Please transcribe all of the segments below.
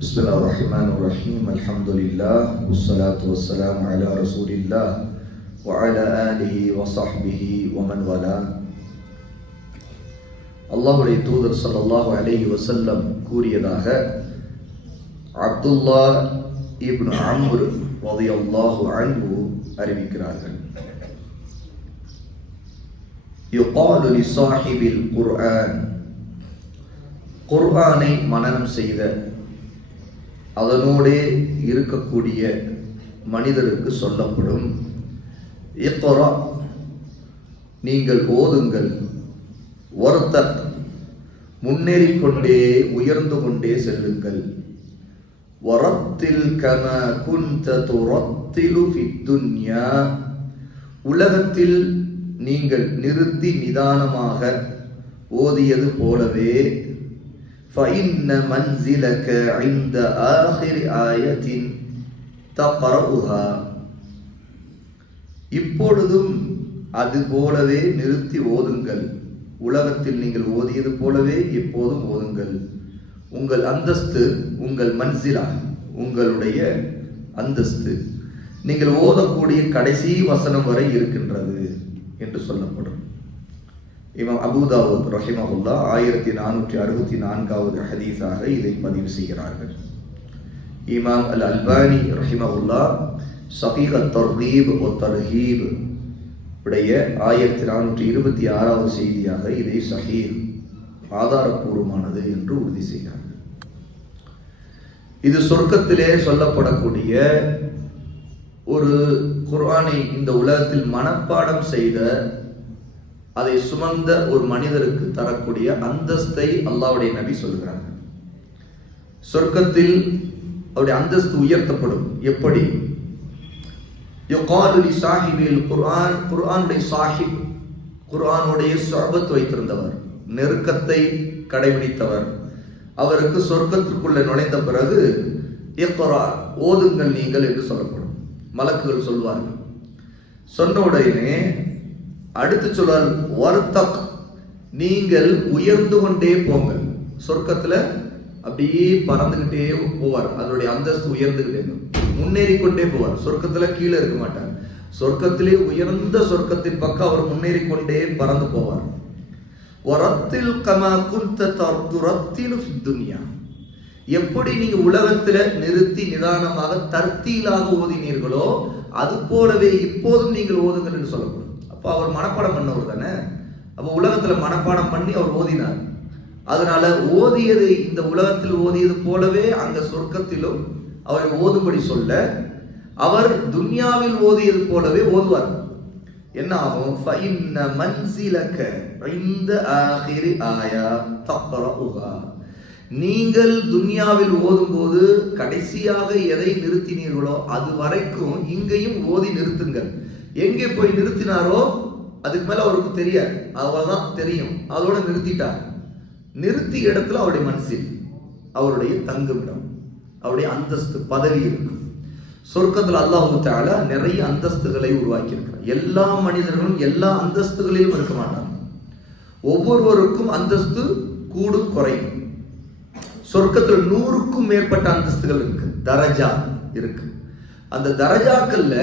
بسم الله الرحمن الرحيم الحمد لله والصلاة والسلام على رسول الله وعلى آله وصحبه ومن والاه. அல்லாஹ்வுடைய தூதர் ஸல்லல்லாஹு அலைஹி வஸல்லம் கூறியதாக அப்துல்லா இப்னு அம்ர் ரலியல்லாஹு அன்ஹு அறிவிக்கிறார்கள், யுகாலு லிசாஹிபில் குர்ஆன், குர்ஆனை மனனம் செய்த அதனோடே இருக்கக்கூடிய மனிதருக்கு சொல்லப்படும், இக்ரா, நீங்கள் ஓதுங்கள், வர்தக், முன்னேறிக்கொண்டே உயர்ந்து கொண்டே செல்லுங்கள், வரத்தில் கமா குன்த துரத்திலு ஃபித் துன்யா, உலகத்தில் நீங்கள் நிறுத்தி நிதானமாக ஓதியது போலவே, فَإِنَّ مَنْزِلَكَ عِنْدَ آخِرِ آيَةٍ تَقْرَؤُهَا, இப்பொழுதும் அது போலவே நிறுத்தி ஓதுங்கள், உலகத்தில் நீங்கள் ஓதியது போலவே எப்போதும் ஓதுங்கள், உங்கள் அந்தஸ்து, உங்கள் மன்சிலா, உங்களுடைய அந்தஸ்து நீங்கள் ஓதக்கூடிய கடைசி வசனம் வரை இருக்கின்றது என்று சொல்லப்படும். இமாம் அபூ தாவூத் ரஹிமஹுல்லாஹ் 1464வது ஹதீஸாக இதை பதிவு செய்கிறார்கள். இமாம் அல் அல்பானி ரஹிமஹுல்லாஹ் ஸஹீஹ் அத்-தர்கீப் வ தர்ஹீப் உடைய 1426வது செய்தியாக இதை ஸஹீஹ், ஆதாரபூர்வமானது என்று உறுதி செய்கிறார்கள். இது சொர்க்கத்திலே சொல்லப்படக்கூடிய ஒரு குர்ஆனை இந்த உலகத்தில் மனப்பாடம் செய்த, அதை சுமந்த ஒரு மனிதருக்கு தரக்கூடிய அந்தஸ்தை அல்லாஹ்வுடைய நபி சொல்கிறார்கள். சொர்க்கத்தில் அவருடைய அந்தஸ்து உயர்த்தப்படும். எப்படி? யுகாலு லிசாஹிபில் குர்ஆன், குர்ஆனுடைய சாஹிப், குர்ஆனுடைய ஸஹபத் வைத்திருந்தவர், நெருக்கத்தை கடைபிடித்தவர், அவருக்கு சொர்க்கத்திற்குள்ள நுழைந்த பிறகு இக்ரா, ஓதுங்கள் நீங்கள் என்று சொல்லப்படும். மலக்குகள் சொல்வார்கள். சொன்ன உடனே அடுத்து சொல்வார், வர்தக், நீங்கள் உயர்ந்து கொண்டே போங்கள். சொர்க்கத்துல அப்படியே பறந்துகிட்டே போவார், அதனுடைய அந்தஸ்து உயர்ந்துகிட்டே முன்னேறிக்கொண்டே போவார். சொர்க்கத்துல கீழே இருக்க மாட்டார், சொர்க்கத்திலே உயர்ந்த சொர்க்கத்தின் பக்கம் அவர் முன்னேறிக்கொண்டே பறந்து போவார். வரத்தில் கமா குன்த துரத்திலு ஃபித் துன்யா, எப்படி நீங்க உலகத்துல நிறுத்தி நிதானமாக தர்த்தீலாக ஓதினீர்களோ அது போலவே இப்போதும் நீங்கள் ஓதுங்கள் என்று சொல்லப்படும். அப்போ அவர் மனப்பாடம் பண்ணவர் தானே, அப்போ உலகத்துல மனப்பாடம் பண்ணி அவர் ஓதினார். அதனால ஓதியது இந்த உலகத்தில் ஓதியது போலவே அங்க சொர்க்கத்திலும் அவரை ஓதும்படி சொல்ல, அவர் துன்யாவில் ஓதியது போலவே ஓதுவார். என்ன ஆகும்? فَإِنَّ مَنْزِلَكَ عِنْدَ آخِرِ آيَةٍ تَقْرَؤُهَا, நீங்கள் துன்யாவில் ஓதும்போது கடைசியாக எதை நிறுத்தினீர்களோ அது வரைக்கும் இங்கேயும் ஓதி நிறுத்துங்கள். எங்கே போய் நிறுத்தினாரோ அதுக்கு மேல அவருக்கு தெரியாது, அவ்வளவுதான் தெரியும், அதோட நிறுத்திட்டார். நிறுத்திய இடத்துல அவருடைய மனசில் அவருடைய தங்குமிடம், அவருடைய அந்தஸ்து, பதவி இருக்கு. சொர்க்கத்தில் அல்லாஹ் தஆலா நிறைய அந்தஸ்துகளை உருவாக்கி இருக்கிறார். எல்லா மனிதர்களும் எல்லா அந்தஸ்துகளிலும் இருக்க மாட்டாங்க, ஒவ்வொருவருக்கும் அந்தஸ்து கூடும் குறையும். சொர்க்கத்தில் 100க்கும் மேற்பட்ட அந்தஸ்துகள் இருக்கு, தரஜா இருக்கு. அந்த தரஜாக்கள்ல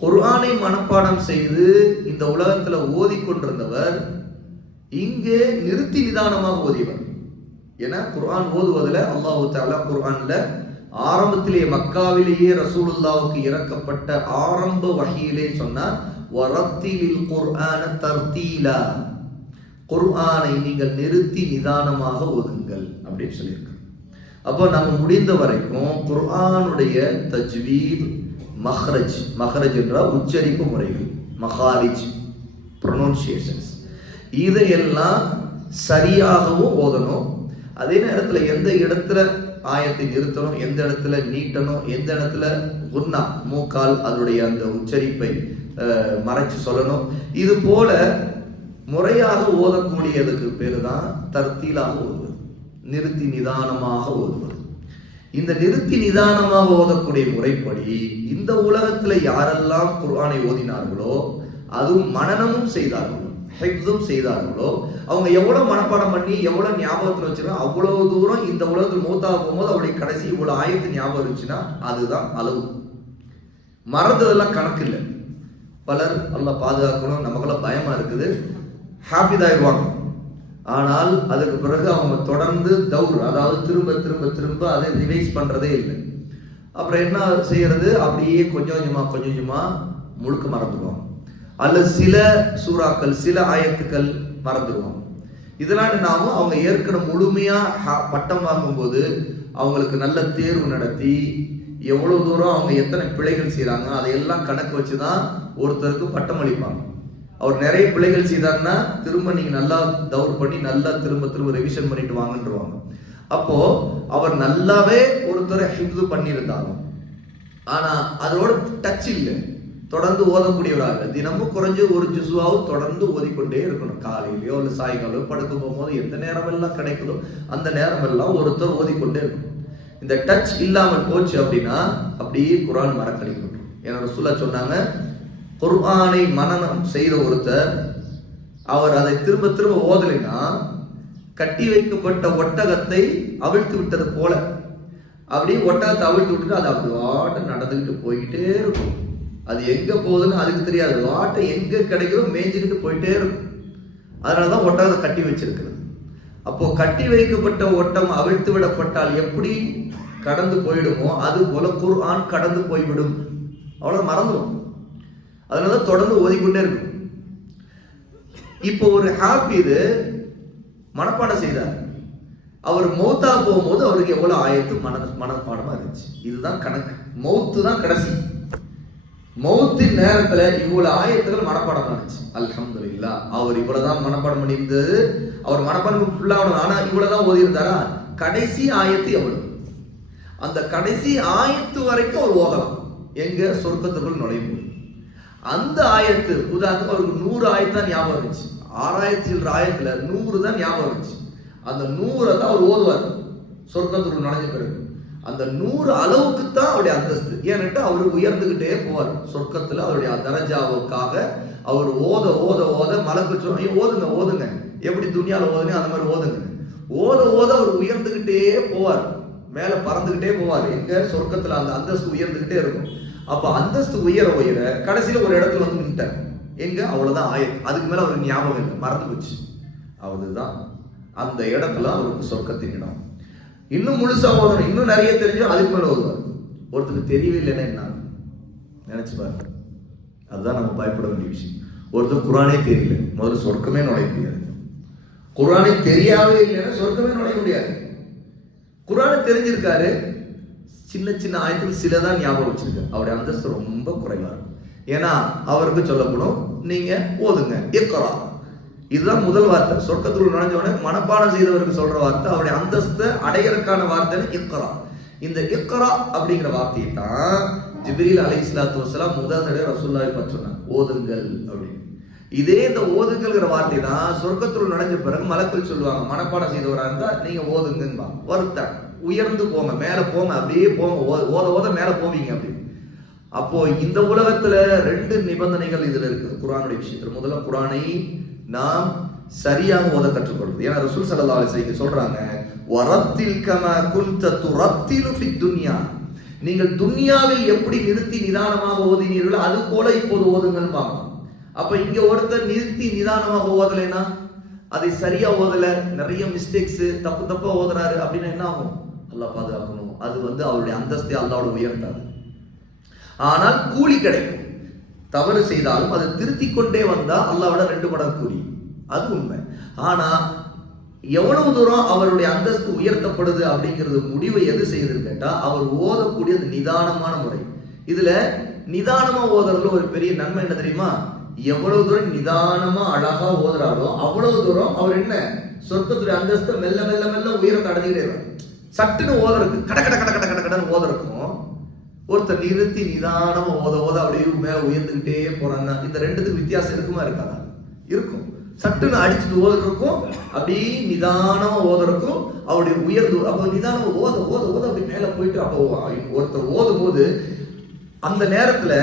குர்ஆனை மனப்பாடம் செய்து இந்த உலகத்துல ஓதிக்கொண்டிருந்தவர் இங்கே நிறுத்தி நிதானமாக ஓதியவர். ஏன்னா குர்ஆன் ஓதுவதில் அல்லாஹ் தஆலா குர்ஆன்ல ஆரம்பத்திலேயே மக்காவிலேயே ரசூலுல்லாஹ்வுக்கு இறக்கப்பட்ட ஆரம்ப வஹீயிலே சொன்னார், வரத்திலில் குர்ஆன தர்தீலா, குர்ஆனை நீங்கள் நிறுத்தி நிதானமாக ஓதுங்கள் அப்படின்னு சொல்லியிருக்காங்க. அப்போ நம்ம முடிந்த வரைக்கும் குர்ஆனுடைய தஜ்வீத், மஹ்ரஜ், மஹ்ரஜ் என்றால் உச்சரிப்பு முறைகள், மஹாரிஜ், ப்ரொனவுன்சியேஷன்ஸ், இதையெல்லாம் சரியாகவும் ஓதணும். அதே நேரத்தில் எந்த இடத்துல ஆயத்தை நிறுத்தணும், எந்த இடத்துல நீட்டணும், எந்த இடத்துல குன்னா, மூக்கால் அதனுடைய அந்த உச்சரிப்பை மறைச்சு சொல்லணும். இது போல முறையாக ஓதக்கூடியதுக்கு பேரு தான் தர்த்தீலாக ஓதுவது, நிறுத்தி நிதானமாக ஓதுவது. இந்த நிறுத்தி நிதானமாக ஓதக்கூடிய முறைப்படி இந்த உலகத்துல யாரெல்லாம் குர்ஆனை ஓதினார்களோ, அதுவும் மனனமும் செய்தார்களோ, ஹிஃப்தும் செய்தார்களோ, அவங்க எவ்வளவு மனப்பாடம் பண்ணி எவ்வளவு ஞாபகத்தில் வச்சிருக்கோம், அவ்வளவு தூரம் இந்த உலகத்தில் மௌத்தாக போகும்போது அவருடைய கடைசி இவ்வளவு ஆயத்து ஞாபகம் இருந்துச்சுன்னா அதுதான் அளவு. மறந்ததெல்லாம் கணக்கு இல்லை. பலர் அல்லாஹ் பாதுகாக்கணும், நமக்கெல்லாம் பயமா இருக்குது, ஹாஃபித் ஆயிடுவாங்க. ஆனால் அதுக்கு பிறகு அவங்க தொடர்ந்து அதாவது திரும்ப திரும்ப திரும்ப அதை ரிவைஸ் பண்றதே இல்லை. அப்புறம் என்ன செய்யறது, அப்படியே கொஞ்சம் கொஞ்சமா முழுக்க மறந்துடுவாங்க. அல்லது சில சூறாக்கள் சில ஆயத்துக்கள் மறந்துடுவாங்க. இதெல்லாம் நாம அவங்க ஏற்கனவே முழுமையா பட்டம் வாங்கும்போது அவங்களுக்கு நல்ல தேர்வு நடத்தி எவ்வளவு தூரம் அவங்க எத்தனை பிழைகள் செய்யறாங்க அதையெல்லாம் கணக்கு வச்சுதான் ஒருத்தருக்கு பட்டம் அளிப்பாங்க. அவர் நிறைய பிழைகள் செய்தாருன்னா திரும்ப நீங்க நல்லா தௌர் பண்ணி நல்லா திரும்ப திரும்ப ரிவிஷன் பண்ணிட்டு வாங்கன்றுவாங்க. அப்போ அவர் நல்லாவே ஒருத்தரை ஹிஃப்து பண்ணியிருந்தாலும் ஆனா அதோட டச் இல்லை, தொடர்ந்து ஓதக்கூடியவராக தினமும் குறைஞ்சு ஒரு ஜுசுவாவும் தொடர்ந்து ஓதிக்கொண்டே இருக்கணும். காலையிலயோ இல்லை சாயங்காலோ படுக்க போகும்போது எந்த நேரம் எல்லாம் கிடைக்குதோ அந்த நேரம் எல்லாம் ஒருத்தர் ஓதிக்கொண்டே இருக்கணும். இந்த டச் இல்லாமல் போச்சு அப்படின்னா அப்படியே குர்ஆன் மறக்கடிக்கணும். ஏன்னா ரசூலுல்லாஹ் சொன்னாங்க, குர்ஆனை மனனம் செய்த ஒருத்தர் அவர் அதை திரும்ப திரும்ப ஓதலைன்னா கட்டி வைக்கப்பட்ட ஒட்டகத்தை அவிழ்த்து விட்டது போல, அப்படியே ஒட்டகத்தை அவிழ்த்து விட்டுட்டு அது அப்படி வாட்டை நடந்துக்கிட்டு போயிட்டே இருக்கும். அது எங்க போகுதுன்னு அதுக்கு தெரியாது, வாட்டை எங்க கிடைக்குதோ மேய்ஞ்சுக்கிட்டு போயிட்டே இருக்கும். அதனாலதான் ஒட்டகத்தை கட்டி வச்சிருக்கிறது. அப்போ கட்டி வைக்கப்பட்ட ஒட்டகம் அவிழ்த்து விடப்பட்டால் எப்படி கடந்து போயிடுமோ அது போல குர்ஆன் கடந்து போய்விடும், அவ்வளவு மறந்துடும். அதனாலதான் தொடர்ந்து ஓதிக்கொண்டே இருக்கும். இப்போ ஒரு ஹாஃபிது மனப்பாடம் செய்தார், அவர் மௌத்தா போகும்போது அவருக்கு எவ்வளவு ஆயத்து மனப்பாடமா இருந்துச்சு. இதுதான் கணக்கு. மௌத்து தான் கடைசி. மௌத்தின் நேரத்துல இவ்வளவு ஆயத்துகள் மனப்பாடம் ஆச்சு. அல்ஹம்துலில்லாஹ். அவர் இவ்வளவுதான் மனப்பாடம் பண்ணியிருந்தது, அவர் மனப்பாடம் ஃபுல்லா. ஆனா இவ்வளவுதான் ஓதி இருந்தாரா, கடைசி ஆயத்து எவ்வளவு, அந்த கடைசி ஆயத்து வரைக்கும் அவர் ஓதலாம். எங்க சொர்க்கத்துக்குள் நுழையும் போது அந்த ஆயத்து, உதாரணத்துக்கு அவருக்கு 100 ஆயத்து தான் ஞாபகம் இருந்துச்சு, 6000 ஆயத்துல 100 தான் ஞாபகம் இருந்துச்சு. அந்த 100 தான் அவர் ஓதுவார் சொர்க்கத்துக்குள் நுழைஞ்ச பிறகு. அந்த 100 அளவுக்கு தான் அவருடைய அந்தஸ்து. ஏன்னுட்டு அவரு உயர்ந்துகிட்டே போவார் சொர்க்கத்துல. அவருடைய தரஜாவுக்காக அவர் ஓத ஓத ஓத மலக்கு சொல்ல ஓதுங்க ஓதுங்க, எப்படி துனியால ஓதுங்க அந்த மாதிரி ஓதுங்க. ஓத ஓத அவர் உயர்ந்துகிட்டே போவார், மேல பறந்துகிட்டே போவார். எங்க சொர்க்கத்துல அந்த அந்தஸ்து உயர்ந்துகிட்டே இருக்கும். அப்ப அந்தஸ்து உயர உயர கடைசியில ஒரு இடத்துல வந்து நின்ட்டார். எங்க, அவ்வளவுதான் ஆயத்து. அதுக்கு மேல அவருக்கு ஞாபகம் இல்லை, மறந்து போச்சு. அவருதான் அந்த இடத்துல அவருக்கு சொர்க்கத்தின் இடம். இன்னும் முழுசா ஓதணும், இன்னும் நிறைய தெரிஞ்சு அதுக்கு மேல ஓதுவார். ஒருத்தருக்கு தெரியவே இல்லைன்னா என்ன நினைச்சு பாருங்க. அதுதான் நம்ம பயப்பட வேண்டிய விஷயம். ஒருத்தர் குர்ஆனே தெரியல, முதல்ல சொர்க்கமே நுழைய முடியாது. குர்ஆனே தெரியாவே இல்லைன்னா சொர்க்கமே நுழைய முடியாது. குர்ஆனை தெரிஞ்சிருக்காரு, சின்ன சின்ன ஆயத்துக்கு சிலதான் ஞாபகம் வச்சிருக்காரு, அவருடைய அந்தஸ்து ரொம்ப குறைவா இருக்கும். ஏன்னா அவருக்கு சொல்லப்படும், நீங்க ஓதுங்க இக்ரா. இதுதான் முதல் வார்த்தை. சொர்க்கத்துக்குள் நுழைஞ்ச உடனே மனப்பாடம் செய்தவருக்கு சொல்ற வார்த்தை, அவருடைய அந்தஸ்தை அடையறதுக்கான வார்த்தை இக்ரா. இந்த இக்ரா அப்படிங்கிற வார்த்தையை தான் ஜிப்ரீல் அலைஹிஸ்ஸலாத்து வஸலாம் முதல் தடவை ரசூலுல்லாஹி பற்றி சொன்னாங்க, ஓதுங்கள் அப்படின்னு. இதே இந்த ஓதுங்கள்ங்கிற வார்த்தை தான் சொர்க்கத்துக்குள் நுழைஞ்ச பிறகு மலக்கள் சொல்லுவாங்க, மனப்பாடம் செய்தவராக இருந்தா நீங்க ஓதுங்க, வருத்த உயர்ந்து போங்க, மேல போங்க, அப்படியே போங்க, ஓத ஓத மேல போவீங்க அப்படின்னு. அப்போ இந்த உலகத்துல 2 நிபந்தனைகள் இதுல இருக்குது குர்ஆனுடைய விஷயத்துல. முதல்ல குர்ஆனை நாம் சரியாக ஓத கற்றுக்கொள்வது. ஏன்னா ரசூல் ஸல்லல்லாஹு அலைஹி வஸல்லம் சொல்றாங்க, வரத்தில் கமா குன்த துரத்திலு ஃபித் துன்யா, நீங்கள் துன்யாவில் எப்படி நிறுத்தி நிதானமாக ஓதினீர்களோ அது போல இப்போது ஓதுங்கன்னு பாங்க. அப்ப இங்க ஒருத்தர் நிறுத்தி நிதானமாக ஓதலைன்னா, அதை சரியா ஓதல, நிறைய மிஸ்டேக்ஸ் தப்பு தப்பா ஓதுறாரு அப்படின்னா என்ன ஆகும்? அல்லாஹ் பாதுகாக்கணும். அது அவருடைய அந்தஸ்தை அல்லாஹ்வோட உயர்த்தாது. ஆனால் கூலி கிடைக்கும். தவறு செய்தாலும் அதை திருத்தி கொண்டே வந்தா அல்லாஹ்வோட 2 மடங்கு கூலி, அது உண்மை. ஆனா எவ்வளவு தூரம் அவருடைய அந்தஸ்து உயர்த்தப்படுது அப்படிங்கிறது முடிவை எது செய்யுதுன்னு கேட்டா, அவர் ஓதக்கூடிய நிதானமான முறை. இதுல நிதானமா ஓதுறதுல ஒரு பெரிய நன்மை என்ன தெரியுமா? எவ்வளவு தூரம் நிதானமா அழகா ஓதுறாரோ அவ்வளவு தூரம் அவர் என்ன சொர்க்கத்துடைய அந்தஸ்து மெல்ல மெல்ல மெல்ல உயரத்தை அடைஞ்சுக்கிட்டே. சட்டுன்னு ஓதுறதுக்கு கட கட கட கட கட கடன்னு ஓதுறதுக்கும், ஒருத்தர் நிறுத்தி நிதானமா ஓத ஓத அப்படியே மேல உயர்ந்துகிட்டே போறாங்க. இந்த 2த்துக்கு வித்தியாசம் இருக்குமா இருக்காதா? இருக்கும். சட்டுன்னு அடிச்சுட்டு ஓதுறதுக்கும் அப்படியே நிதானமா ஓதுறதுக்கும் அவருடைய உயர்ந்து. அப்போ நிதானமா ஓத ஓத ஓத அப்படி மேல போயிட்டு, அப்போ ஒருத்தர் ஓதும் போது அந்த நேரத்துல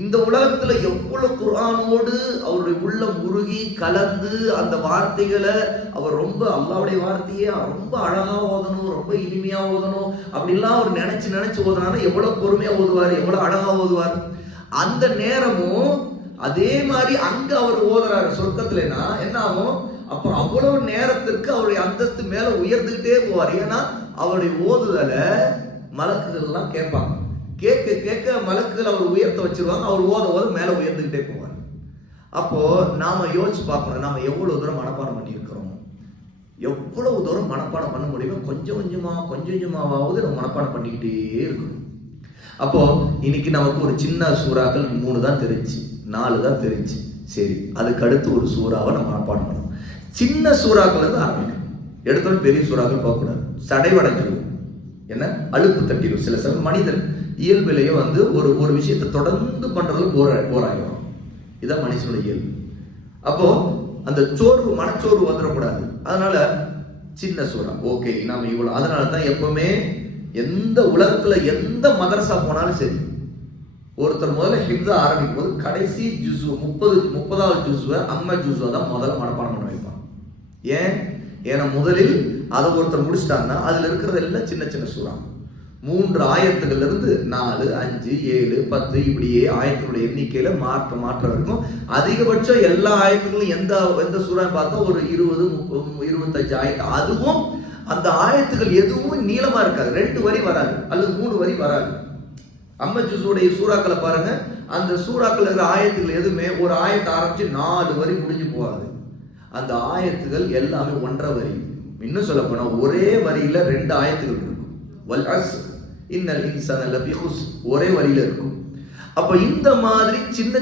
இந்த உலகத்துல எவ்வளவு குர்ஆனோடு அவருடைய உள்ளம் உருகி கலந்து அந்த வார்த்தைகளை அவர் ரொம்ப அல்லாஹ்வுடைய வார்த்தையே ரொம்ப அழகா ஓதணும், ரொம்ப இனிமையா ஓதணும் அப்படிலாம் அவர் நினைச்சு ஓதுனானா எவ்வளவு பொறுமையா ஓதுவார், எவ்வளவு அழகா ஓதுவார். அந்த நேரமும் அதே மாதிரி அங்க அவர் ஓதுறாரு சொர்க்கத்துலனா என்ன ஆகும்? அப்ப அவ்வளவு நேரத்திற்கு அவருடைய அந்தஸ்து மேல உயர்ந்துகிட்டே போவார். ஏன்னா அவருடைய ஓதுதலை மலக்குகள் எல்லாம் கேட்பாங்க. கேட்க மலக்குகள் அவர் உயர்த்த வச்சிருவாங்க. அவர் ஓத மேல உயர்ந்துகிட்டே போவார். அப்போ நாம யோசிச்சு பார்க்கணும், நாம எவ்வளவு தூரம் மனப்பாடம் பண்ணியிருக்கிறோம், எவ்வளவு தூரம் மனப்பாடம் பண்ண முடியுமோ கொஞ்சம் கொஞ்சமாவது நம்ம மனப்பாடம் பண்ணிக்கிட்டே இருக்கணும். அப்போ இன்னைக்கு நமக்கு ஒரு சின்ன சூறாக்கள் 3 தான் தெரிஞ்சு, 4 தான் தெரிஞ்சு. சரி, அதுக்கு அடுத்து ஒரு சூறாவை நம்ம மனப்பாடம் பண்ணணும். சின்ன சூறாக்கள் இருந்து ஆரம்பிக்கணும். எடுத்தோம் பெரிய சூறாக்கள் போகக்கூடாது, சடைவடைஞ்சிடும், என்ன அழுப்பு தட்டிடும். சில மனிதன் இயல்பிலேயே ஒரு விஷயத்தை தொடர்ந்து பண்றது போர் ஆகிடும். இதான் மனுஷனுடைய இயல்பு. அப்போ அந்த மனச்சோர்வு வந்துடக்கூடாது. அதனால சின்ன சூறா ஓகே நாம இவ்வளவு. அதனால தான் எப்பவுமே எந்த உலகத்துல எந்த மதரசா போனாலும் சரி, ஒருத்தர் முதல்ல ஹிப்ஸா ஆரம்பிக்கும் போது கடைசி ஜுஸ் 30வது ஜுஸ்வை அம்மா ஜுஸ்வை தான் முதல்ல மனப்பாடம் பண்ண வைப்பான். ஏன்னா முதலில் அதை ஒருத்தர் முடிச்சிட்டாங்கன்னா அதுல இருக்கிறது எல்லாம் சின்ன சூறா. 3 ஆயத்துகள்ல இருந்து 4, 5, 7, 10 இப்படியே ஆயத்துடைய எண்ணிக்கையில மாற்ற இருக்கும். அதிகபட்சம் எல்லா ஆயத்துகளும் எந்த சூறான்னு பார்த்தா ஒரு 20, 30, 25 ஆயத்து. அதுவும் அந்த ஆயத்துகள் எதுவும் நீளமா இருக்காது. 2 வரி வராது அல்லது 3 வரி வராது. அம்மா ஜுஸுடைய சூறாக்களை பாருங்க, அந்த சூறாக்கள் இருக்கிற ஆயத்துகள் எதுவுமே ஒரு ஆயத்தை ஆரம்பிச்சு 4 வரி முடிஞ்சு போகாது. அந்த ஆயத்துகள் எல்லாமே 1.5 வரி. இன்னும் சொல்ல போனா ஒரே வரியில 2 ஆயத்துகள் இருக்கும். வல் அஸ்ர் இன்னல் இன்சான லஃபீ குஸ்ர் ஒரே வரியில இருக்கும். அப்ப இந்த மாதிரி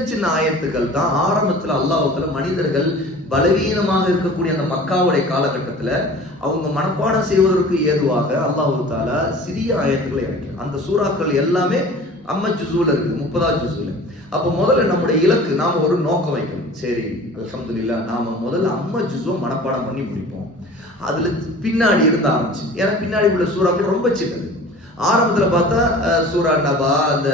சின்ன ஆயத்துக்கள் தான் ஆரம்பத்துல அல்லாஹ்வுத்தாலா மனிதர்கள் பலவீனமாக இருக்கக்கூடிய அந்த மக்காவுடைய காலகட்டத்துல அவங்க மனப்பாடம் செய்வதற்கு ஏதுவாக அல்லாஹ்வுத்தாலா சிறிய ஆயத்துக்களை இறக்கிறார். அந்த சூறாக்கள் எல்லாமே அம்மா ஜுஸுல இருக்கு, 30வது ஜுஸுல. அப்ப முதல்ல நம்முடைய இலக்கு, நாம ஒரு நோக்கம் வைக்கணும். சரி அல்ஹம்துலில்லாஹ், நாம முதல்ல அம்மா ஜுஸுவை மனப்பாடம் பண்ணி முடிப்போம். அதுல பின்னாடி இருந்து ஆரம்பிச்சு, ஏன்னா பின்னாடி உள்ள சூறாக்கள் ரொம்ப சின்னது. ஆரம்பத்துல பார்த்தா சூரா நபா, அந்த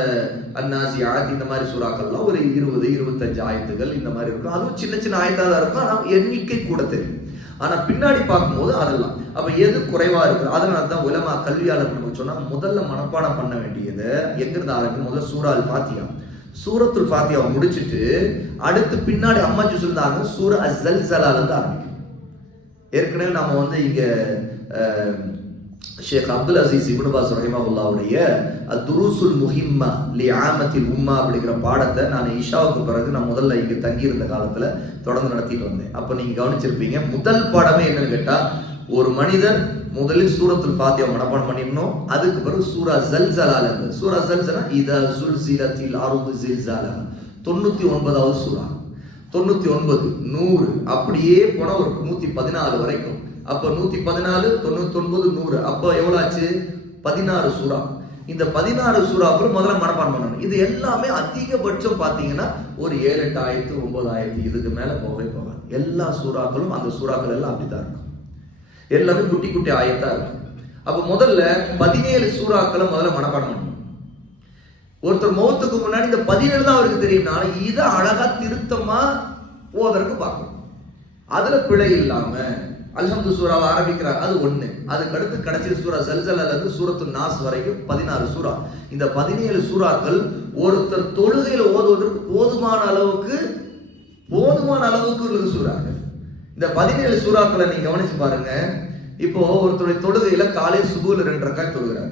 அன்னாசியாத், இந்த மாதிரி சூறாக்கள்லாம் ஒரு 20-25 ஆயத்துகள் இந்த மாதிரி இருக்கும். அதுவும் சின்ன ஆயத்தா தான் இருக்கும், ஆனால் எண்ணிக்கை கூட தெரியும். ஆனா பின்னாடி பார்க்கும்போது அதெல்லாம் அப்ப எது குறைவா இருக்கு. அதனால தான் உலமா கல்வியாளர் நமக்கு சொன்னா முதல்ல மனப்பாடம் பண்ண வேண்டியது எங்கிருந்து ஆரம்பிக்கும்? முதல்ல சூரா அல் ஃபாத்தியா, சூரத்துல் ஃபாத்தியாவை முடிச்சுட்டு அடுத்து பின்னாடி அம்மா ஜுஸ் இருந்தாங்க சூரா அஸ்ஸல்ஸலால இருந்து ஆரம்பிக்கும். ஏற்கனவே நாம இங்க ஷேக் அப்துல் அசீஸ் இப்னு பாஸ் ரஹிமஹுல்லாவுடைய துருசுல் முஹிம்மா லி ஆமத்தில் உம்மா அப்படிங்கிற பாடத்தை நான் இஷாவுக்கு பிறகு நான் முதல்ல இங்க தங்கியிருந்த காலத்துல தொடர்ந்து நடத்திட்டு வந்தேன். அப்ப நீங்க கவனிச்சிருப்பீங்க, முதல் பாடமே என்னன்னு கேட்டா, ஒரு மனிதர் முதலில் சூரத்துல் ஃபாத்தியா மனப்பாடம் பண்ணிடணும். அதுக்கு பிறகு சூரா ஸல்ஸலால இருந்து, சூரா ஸல்ஸலா இதா ஸுல்ஸிலத்தில் அர்து ஸில்ஸாலா 99வது சூரா, 99, 100 அப்படியே போனா ஒரு 114 வரைக்கும். அப்ப 114, 99, 100 அப்ப எவ்வளவு ஆச்சு? 16 சூறா. இந்த 16 சூறாக்களும் முதல்ல மனப்பாடம் பண்ணணும். இது எல்லாமே அதிகபட்சம் பாத்தீங்கன்னா ஒரு 7-8 ஆயத்து 9 ஆயத்து, இதுக்கு மேல போகவே போகாது. எல்லா சூறாக்களும் அந்த சூறாக்கள் எல்லாம் அப்படித்தான் இருக்கும், எல்லாமே குட்டி ஆயத்தா இருக்கும். அப்ப முதல்ல 17 சூறாக்களை முதல்ல மனப்பாடம் பண்ணணும். ஒருத்தர் மௌத்துக்கு முன்னாடி இந்த 17 தான் அவருக்கு தெரியும்னா இதை அழகா திருத்தமா ஓதற்கு பார்க்கணும். அதுல பிழை இல்லாம அல்ஹம்து சூறாவை ஆரம்பிக்கிறார், அது 1. அதுக்கு அடுத்து கடைசி சூரா ஸல்ஸலால இருந்து சூரத்து நாஸ் வரைக்கும் 16 சூறா. இந்த 17 சூறாக்கள் ஒருத்தர் தொழுகையில ஓதுவதற்கு போதுமான அளவுக்கு உள்ள சூறாக்கள். இந்த 17 சூறாக்களை நீங்க கவனிச்சு பாருங்க. இப்போ ஒருத்தருடைய தொழுகையில காலை சுபுல 2 ரக்காய் தொழுகிறார்,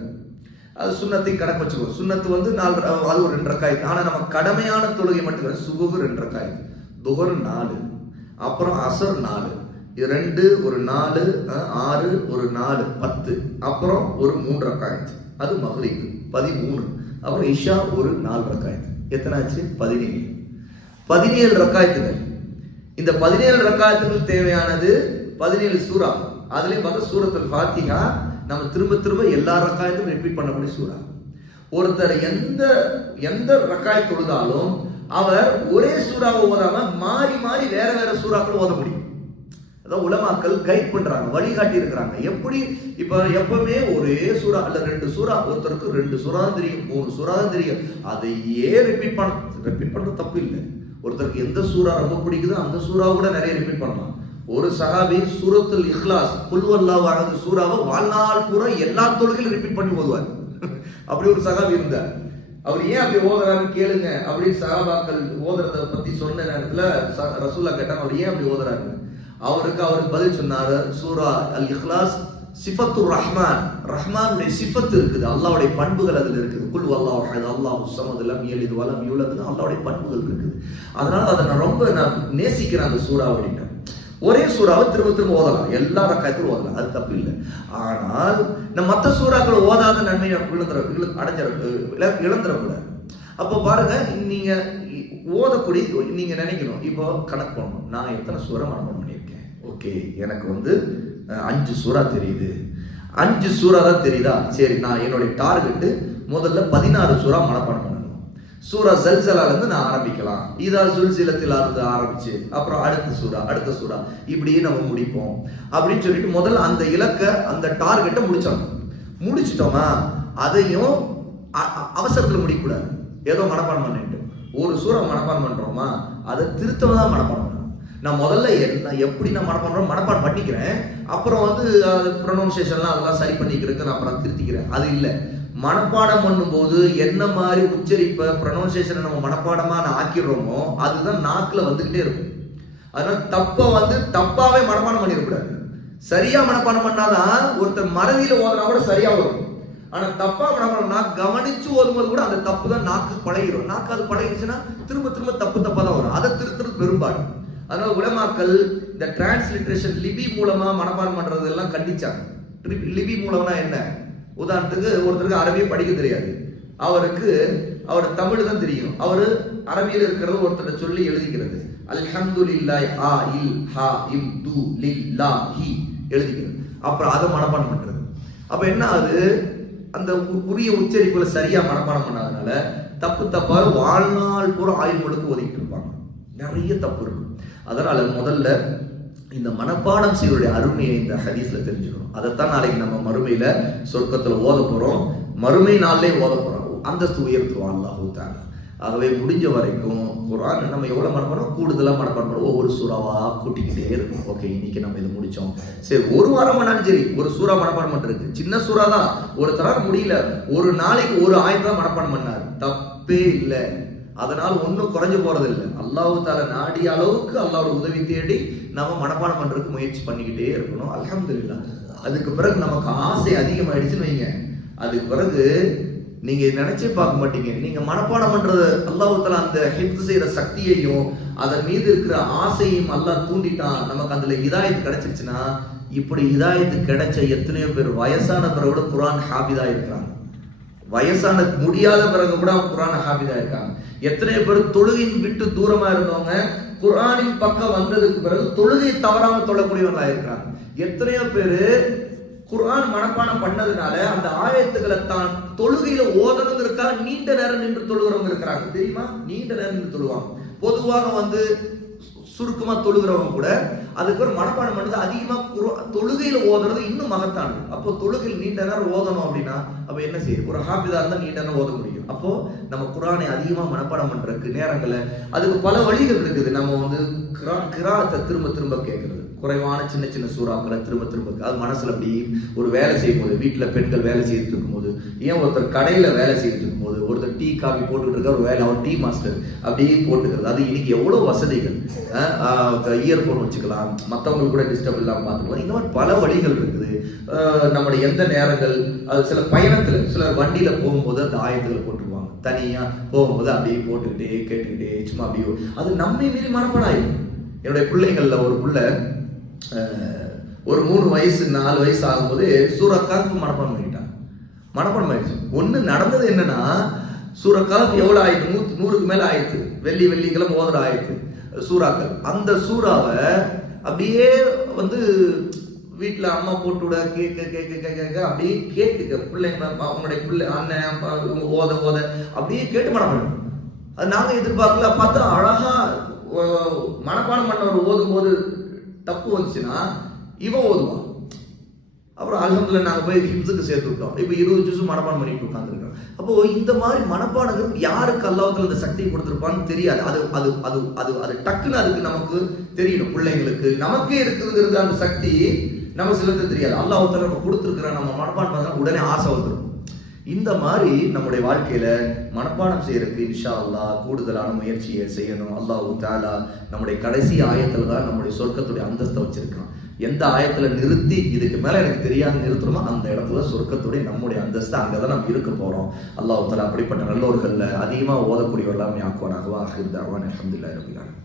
அது சுன்னத்தை கணக்கு வச்சுக்கோ. சுன்னத்து 4, அது ஒரு 2 ரக்காய். ஆனா நம்ம கடமையான தொழுகை மட்டும் சுபுகு 2 ரக்காய், துஹர் 4, அப்புறம் அசர் 4, 2 ஒரு 4, 6 ஒரு 4, 10, அப்புறம் ஒரு 3 ரக்காயத், அது மக்ரிப் 13, அப்புறம் இஷா ஒரு 4 ரக்காயத். எத்தனை ஆச்சு? 17 ரக்காயத்துகள். இந்த 17 ரக்காயத்துகள் தேவையானது 17 சூறா. அதுலயும் பார்த்தா சூரத்துல் ஃபாத்திஹா நம்ம திரும்ப எல்லா ரக்காயத்தும் ரிப்பீட் பண்ணக்கூடிய சூறா. ஒருத்தர் எந்த ரக்காயத் தொழுதாலும் அவர் ஒரே சூறாவை ஓதாம மாறி வேற சூறாக்கள் ஓத முடியும். அதான் உலமாக்கள் கைட் பண்றாங்க, வழிகாட்டி இருக்கிறாங்க. எப்படி இப்ப எப்பவுமே ஒரே சூறா அல்ல 2 சூறா, ஒருத்தருக்கு 2 சூறா தெரியும், 3 சூறா தெரியும், அதையே ரிப்பீட் பண்றது தப்பு இல்லை. ஒருத்தருக்கு எந்த சூறா ரொம்ப பிடிக்குதோ அந்த சூறாவை கூட நிறைய ரிப்பீட் பண்ணலாம். ஒரு சஹாபி சூரத்துல் இஹ்லாஸ் குல் வல்லாஹு அஹத் சூறாவை வாழ்நாள் பூரா எல்லா தொழுகையிலும் ரிப்பீட் பண்ணி ஓதுவார். அப்படி ஒரு சஹாபி இருந்தார். அவர் ஏன் அப்படி ஓதுறாருன்னு கேளுங்க அப்படின்னு சஹாபாக்கள் ஓதுறத பத்தி சொன்ன நேரத்துல ரசூலுல்லாஹ் கேட்டாங்க, அவர் ஏன் அப்படி ஓதுறாரு? அவருக்கு பதில் சொன்னாரு, சூரா அல் இஹ்லாஸ் சிஃபத்துர் ரஹ்மான், ரஹ்மானுடைய சிஃபத் இருக்குது, அல்லாஹ்வுடைய பண்புகள் அதுல இருக்குது. குல் வல்லாஹு அஹத் அல்லாஹு ஸமத் லம் யலித் வலம் யூலத், அல்லாஹ்வுடைய பண்புகள் இருக்குது. அதனால அதை நான் நேசிக்கிறேன் அந்த சூறா அப்படின்னா. ஒரே சூறாவை திரும்ப திரும்ப ஓதலாம், எல்லா ரக்காயத்திலும் ஓதலாம், அது தப்பு இல்லை. ஆனால் நம்ம மற்ற சூறாக்களை ஓதாத நன்மையை இழந்துடக்கூடாது. அப்போ பாருங்க, நீங்க ஓதக்கூடிய நீங்க நினைக்கணும், இப்போ கணக்கு பண்ணணும், நான் எத்தனை சூறா மனப்பாடம் பண்ணியிருக்கேன். ஓகே, எனக்கு 5 சூறா தெரியுது, 5 சூறா தான் தெரியுதா, சரி, நான் என்னுடைய டார்கெட்டு முதல்ல 16 சூறா மனப்பாடம் பண்ணணும். சூரா ஜல்சலால இருந்து நான் ஆரம்பிக்கலாம், இதா சுல்சிலத்தில் இருந்து ஆரம்பிச்சு அப்புறம் அடுத்த சூறா இப்படியே நம்ம முடிப்போம் அப்படின்னு சொல்லிட்டு முதல்ல அந்த இலக்கை, அந்த டார்கெட்டை முடிச்சிட்டோமா, அதையும் அவசரத்தில் முடிக்கக்கூடாது. ஏதோ மனப்பாடம் பண்ணிட்டு ஒரு சூறா மனப்பாடம் பண்றோமா, அதை திருத்தம் தான் மனப்பாடம் பண்ணணும். நான் முதல்ல எப்படி நான் மனப்பாடம் பண்ணிக்கிறேன், அப்புறம் ப்ரொனவுன்சியேஷன்லாம் அதெல்லாம் சரி பண்ணிக்கிறதுக்கு நான் அப்புறம் திருத்திக்கிறேன், அது இல்லை. மனப்பாடம் பண்ணும்போது என்ன மாதிரி உச்சரிப்பை ப்ரொனவுன்சியேஷனை நம்ம மனப்பாடமா ஆக்கிடுறோமோ அதுதான் நாக்குல வந்துகிட்டே இருக்கும். அதனால தப்பாவே மனப்பாடம் பண்ணிடக்கூடாது. சரியா மனப்பாடம் பண்ணாதான் ஒருத்தர் மறதியில ஓதுனா கூட சரியா வரும். ஆனா தப்பா மனப்பாடம்னா கவனிச்சு ஓதும்போது கூட அந்த தப்பு தான் நாக்கு பழகிடும். நாக்கு அது பழகிடுச்சுன்னா திரும்ப திரும்ப தப்பா தான் வரும். அதை திருத்துறது பெரும்பாடு. அதனால உலமாக்கள் இந்த டிரான்ஸ்லிட்ரேஷன் லிபி மூலமா மனப்பாடம் பண்றது எல்லாம் கண்டிச்சாங்க. லிபி மூலம்னா என்ன? உதாரணத்துக்கு ஒருத்தருக்கு அரபியை படிக்க தெரியாது, அவர் தமிழ் தான் தெரியும், அவர் அரபியில் இருக்கிறது ஒருத்தர் சொல்லி எழுதிக்கிறது, அல்ஹம்துலில்லாஹி ஆ இல் ஹா இம் து லில்லாஹி எழுதிக்கிறது, அப்புறம் அதை மனப்பாடம் பண்றது. அப்ப என்ன ஆகுது, அந்த உரிய உச்சரிப்புல சரியா மனப்பாடம் பண்ணாதனால தப்பா வாழ்நாள் பூரா ஆயுள் முழுக்க ஒதுக்கிட்டு இருப்பாங்க, நிறைய தப்பு இருக்கும். அதனால முதல்ல இந்த மனப்பாடம் செய்வருடைய அருமையை இந்த ஹதீஸ்ல தெரிஞ்சுக்கணும். அதைத்தான் நாளைக்கு நம்ம மறுமையில சொர்க்கத்துல ஓத போறோம், மறுமை நாள்லே ஓத போறோம், அந்தஸ்து உயர்த்துவோம் அல்லாஹு தஆலா. ஆகவே முடிஞ்ச வரைக்கும் குர்ஆன் நம்ம எவ்வளவு மனப்பாடம், கூடுதலா மனப்பாடம் பண்ணுவோம், ஒவ்வொரு சூறாவா கூட்டிக்கிட்டே இருக்கும். ஓகே, இன்னைக்கு நம்ம இதை முடிச்சோம், சரி, ஒரு வாரம் ஆனாலும் சரி ஒரு சூறா மனப்பாடம் பண்றது, சின்ன சூறா தான், ஒரு தர முடியல, ஒரு நாளைக்கு ஒரு ஆயத்தை தான் மனப்பாடம் பண்ணார், தப்பே இல்லை. அதனால் ஒன்றும் குறைஞ்சு போறது இல்லை. அல்லாஹு தஆலா நாடிய அளவுக்கு அல்லாஹ்வோட உதவி தேடி நம்ம மனப்பாடம் பண்றதுக்கு முயற்சி பண்ணிக்கிட்டே இருக்கணும். அல்ஹம்துலில்லாஹ். அதுக்கு பிறகு நமக்கு ஆசை அதிகமாயிடுச்சுன்னு வைங்க, அதுக்கு பிறகு நீங்க நினைச்சே பார்க்க மாட்டீங்க, நீங்க மனப்பாடம் பண்றது அல்லாஹு தஆலா அந்த ஹிஃப்ஸ் செய்யற சக்தியையும் அதன் மீது இருக்கிற ஆசையும் அல்லாஹ் தூண்டிட்டான், நமக்கு அதுல ஹிதாயத் கிடைச்சிருச்சுன்னா, இப்படி ஹிதாயத்து கிடைச்ச எத்தனையோ பேர் வயசான பிறகு கூட குர்ஆன் ஹாஃபிதா இருக்கிறாங்க, வயசான முடியாத பிறகு கூட குர்ஆன் ஹாஃபிதா இருக்காங்க. எத்தனையோ பேர் தொழுகையின் விட்டு தூரமா இருந்தவங்க குர்ஆனின் பக்கம் வந்ததுக்கு பிறகு தொழுகை தவறாம தொழக்கூடியவங்களா இருக்கிறாங்க. எத்தனையோ பேரு குர்ஆன் மனப்பாடம் பண்ணதுனால அந்த ஆயத்துக்களை தான் தொழுகையில ஓதணுங்கிறதுக்காக நீண்ட நேரம் நின்று தொழுகிறவங்க இருக்கிறாங்க, தெரியுமா? நீண்ட நேரம் நின்று தொழுவாங்க. பொதுவாக சுருக்கமா தொழுகிறவங்க கூட அதுக்கு ஒரு மனப்பாடம் பண்ணது அதிகமா தொழுகையில ஓதுறது இன்னும் மகத்தானது. அப்போ தொழுகையில் நீண்ட நேரம் ஓதணும் அப்படின்னா அப்ப என்ன செய்யும்? ஒரு ஹாஃபிதா இருந்தா நீண்ட நேரம் ஓத முடியும். அப்போ நம்ம குர்ஆனை அதிகமா மனப்பாடம் பண்றதுக்கு நேரங்களை அதுக்கு பல வழிகள் இருக்குது. நம்ம கிராத்தை திரும்ப திரும்ப கேட்கறது, குறைவான சின்ன சின்ன சூறாக்களை திரும்ப திரும்ப, அது மனசுல அப்படி ஒரு வேலை செய்யும் போது, வீட்டுல பெண்கள் வேலை செய்துட்டு இருக்கும் போது, ஏன் ஒருத்தர் கடையில வேலை செய்துட்டு இருக்கும் போது, ஒருத்தர் டீ காஃபி போட்டுக்கிட்டு இருக்க ஒரு வேலை, அவர் டீ மாஸ்டர் அப்படியே போட்டுக்கிறது. அது இன்னைக்கு எவ்வளவு வசதிகள், இயர்போன் வச்சுக்கலாம், மற்றவங்களுக்கு கூட டிஸ்டர்ப் இல்லாமல் பார்த்துக்கலாம். இந்த மாதிரி பல வழிகள் இருக்குது. நம்முடைய எந்த நேரங்கள், அது சில பயணத்துல சிலர் வண்டியில போகும்போது அந்த ஆயத்துக்களை போட்டுருவாங்க, தனியா போகும்போது அப்படியே போட்டுக்கிட்டே கேட்டுக்கிட்டே சும்மா அப்படியே அது நம்மை மீறி மனப்பாடம் ஆயிடும். என்னுடைய பிள்ளைங்கள்ல ஒரு பிள்ளை ஒரு 3 வயசு 4 வயசு ஆகும்போது சூரா கஹ்ஃப் மனப்பாடம் பண்ணிட்டான். மனப்பாடம் ஆயிடுச்சு. ஒண்ணு நடந்தது என்னன்னா, சூரா கஹ்ஃப் எவ்வளவு ஆயிடுச்சு, 100க்கு மேல ஆயிடுச்சு. வெள்ளிக்கிழமை ஓதுற ஆயிடுச்சு சூறாக்கள். அந்த சூறாவை அப்படியே வீட்டுல அம்மா போட்டு விட கேட்க அப்படியே கேட்க பிள்ளைங்க, அவங்களுடைய பிள்ளை அண்ணன் ஓத அப்படியே கேட்டு மனப்பாடம். அது நாங்க எதிர்பார்க்கல. பார்த்தா அழகா மனப்பாடம் பண்ணவர் ஓதும் போது தப்பு வந்துச்சுன்னா இவன் ஓதுவான். அப்புறம் அல்ஹம்துலில்லாஹ் நாங்கள் போய் ஹிப்ஸுக்கு சேர்த்து விட்டோம். இப்போ 20 ஜுஸ் மனப்பாடம் பண்ணிட்டு உட்காந்துருக்கோம். அப்போ இந்த மாதிரி மனப்பாடங்கள் யாருக்கு அல்லாஹ்வுத்தாலா இந்த சக்தியை கொடுத்துருப்பான்னு தெரியாது. அது அது அது அது அது டக்குன்னு அதுக்கு நமக்கு தெரியணும். பிள்ளைங்களுக்கு நமக்கே இருக்குதுங்கிறது அந்த சக்தி நம்ம சிலருக்கு தெரியாது. அல்லாஹ்வுத்தாலா நம்ம கொடுத்துருக்குற நம்ம மனப்பாடம் பண்ணா உடனே ஆசை வந்துடும். இந்த மாதிரி நம்முடைய வாழ்க்கையில மனப்பாடம் செய்யறதுக்கு இன்ஷா அல்லாஹ் கூடுதலான முயற்சியை செய்யணும். அல்லாஹ் தஆலா நம்முடைய கடைசி ஆயத்துல தான் நம்முடைய சொர்க்கத்துடைய அந்தஸ்தை வச்சிருக்கான். எந்த ஆயத்துல நிறுத்தி இதுக்கு மேல எனக்கு தெரியாது நிறுத்தணுமோ அந்த இடத்துல சொர்க்கத்துடைய நம்முடைய அந்தஸ்து அங்கதான் நம்ம இருக்க போறோம். அல்லாஹ் தஆலா அப்படிப்பட்ட நல்லோர்கள்ல அதிகமா ஓதக்கூடியவர்களாம் ஆக்குவானாக. அல்ஹம்துலில்லாஹி ரப்பில் ஆலமீன்.